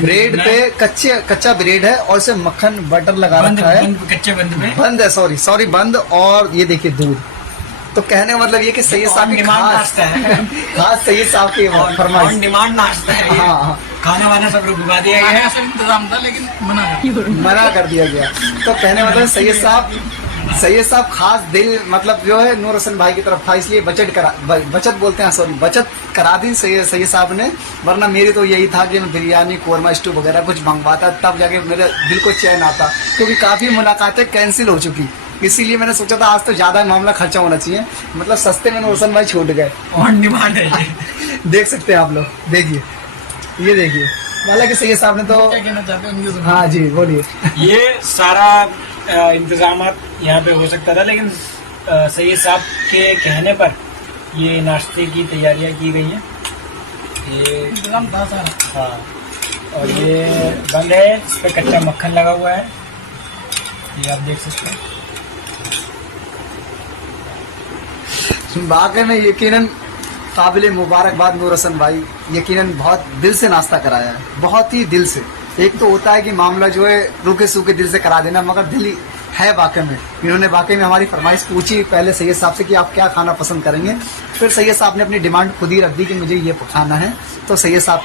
Bread पे कच्चा bread है और इसे मक्खन बटर लगा रखा है। कच्चे बंद पे बंद है, सॉरी बंद। और ये देखिए दूध। तो कहने का मतलब ये कि सैयद साहब की डिमांड नाश्ता है। खास सैयद साहब की फरमाइश। डिमांड नाश्ता है। हाँ, खाना वाना सब रुकवा दिया गया। इंतजाम था लेकिन मना कर दिया गया। तो कहने मतलब सैयद साहब खास दिल मतलब जो है नूर हसन भाई की तरफ था, इसलिए बचत बोलते हैं, सॉरी बचत करा दी सैयद साहब ने। वरना मेरी तो यही था कि मैं बिरयानी कोरमा स्टू वगैरह कुछ मंगवाता, तब जाके मेरे दिल को चैन आता, क्योंकि काफी मुलाकातें कैंसिल हो चुकी। इसीलिए मैंने सोचा था आज तो ज्यादा मामला खर्चा होना चाहिए, मतलब सस्ते में नूर हसन भाई छूट गए। ऑन डिमांड है ये। देख सकते हैं आप लोग, देखिए ये देखिए। हालांकि सैयद साहब ने तो क्या कहना चाहते हैं? हाँ जी बोलिए। ये सारा इंतजाम यहाँ पे हो सकता था, लेकिन सैयद साहब के कहने पर ये नाश्ते की तैयारियां की गई हैं। ये इंतजाम था सारा। हाँ, और ये बंद है, इस पे कच्चा मक्खन लगा हुआ है, ये आप देख सकते हैं। वाकई में यकीनन काबिल मुबारकबाद नूर हसन भाई, यकीनन बहुत दिल से नाश्ता कराया है, बहुत ही दिल से। एक तो होता है कि मामला जो है रूखे सूखे दिल से करा देना, मगर दिल है वाकई में। इन्होंने वाकई में हमारी फरमाइश पूछी पहले सैयद साहब से कि आप क्या खाना पसंद करेंगे, फिर सैयद साहब ने अपनी डिमांड खुद ही रख दी कि मुझे ये खाना है। तो सैयद साहब